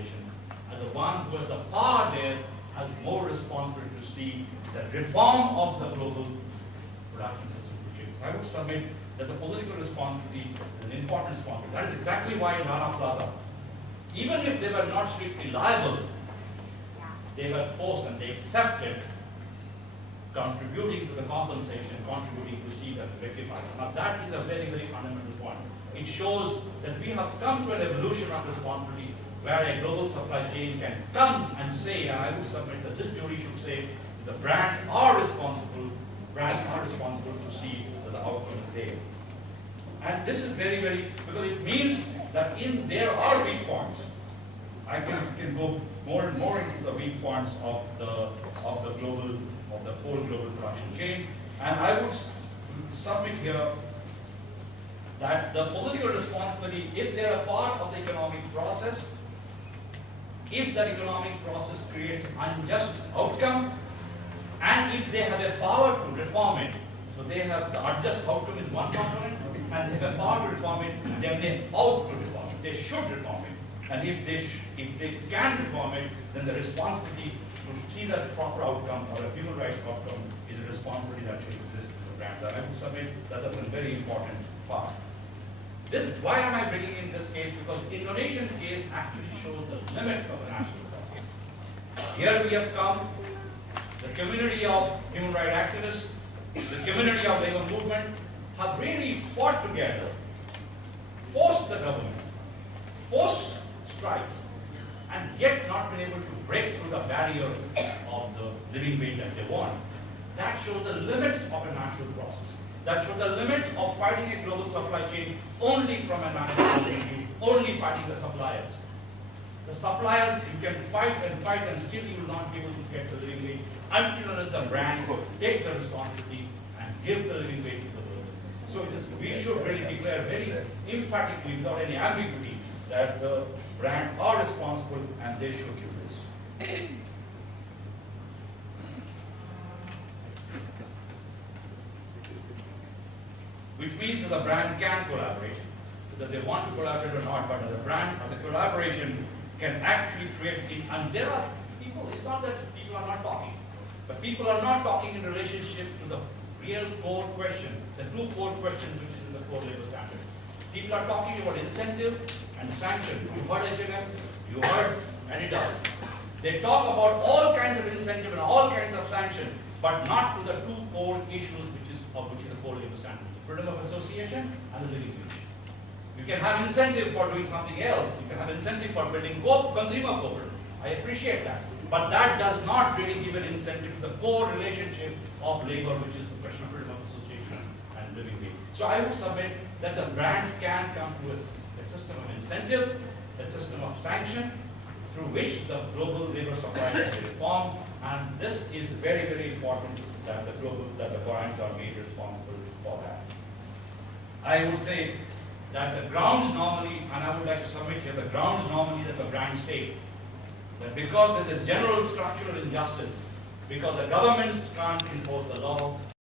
organization, as the one who has the power there, has more responsibility to see the reform of the global production system to shape. So I would submit that the political responsibility is an important responsibility. That is exactly why in Rana Plaza, even if they were not strictly liable, they were forced and they accepted contributing to the compensation, contributing to see that rectified. Now that is a very, very fundamental point. It shows that we have come to an evolution of responsibility where a global supply chain can come and say, and I would submit that this jury should say, the brands are responsible to see that the outcome is there. And this is very, very, because it means that there are weak points. I can go more and more into the weak points of the whole global production chain. And I would submit here that the political responsibility, if they are part of the economic process, if that economic process creates unjust outcome, and if they have a power to reform it, so they have the unjust outcome is one component, and they have a power to reform it, then they ought to reform it. They should reform it. And if they can reform it, then the responsibility to see that proper outcome or a human rights outcome is a responsibility that should exist to the brands. And I would submit that that's a very important part. Why am I bringing in this case? Because the Indonesian case actually shows the limits of the national process. Here we have come, the community of human rights activists, the community of labor movement have really fought together, forced the government, forced strikes, and yet not been able to break through the barrier of the living wage that they want. That shows the limits of a national process. That shows the limits of fighting a global supply chain only from a national point of view, only fighting the suppliers. The suppliers, you can fight and still you will not be able to get the living wage until unless the brands take the responsibility and give the living wage to the workers. So we should really declare very emphatically, without any ambiguity, that the brands are responsible and they should do this. Which means that the brand can collaborate, whether they want to collaborate or not, but the brand or the collaboration can actually create it. And there are people, it's not that people are not talking, but people are not talking in relationship to the real core question, the two core questions which is in the core labor standards. People are talking about incentive and sanction. You heard H&M, you heard Adidas. They talk about all kinds of incentive and all kinds of sanction, but not to the two core issues which is the core labor standards. Freedom of association and the living wage. You can have incentive for doing something else. You can have incentive for building consumer cooperation. I appreciate that. But that does not really give an incentive to the core relationship of labor, which is the question of freedom of association and living wage. So I would submit that the brands can come to a system of incentive, a system of sanction, through which the global labor supply can be reformed. And this is very, very important that the brands are made responsible for that. I would say that the grounds normally, and I would like to submit here, the grounds normally that the brands state, that because there is a general structural injustice, because the governments can't enforce the law,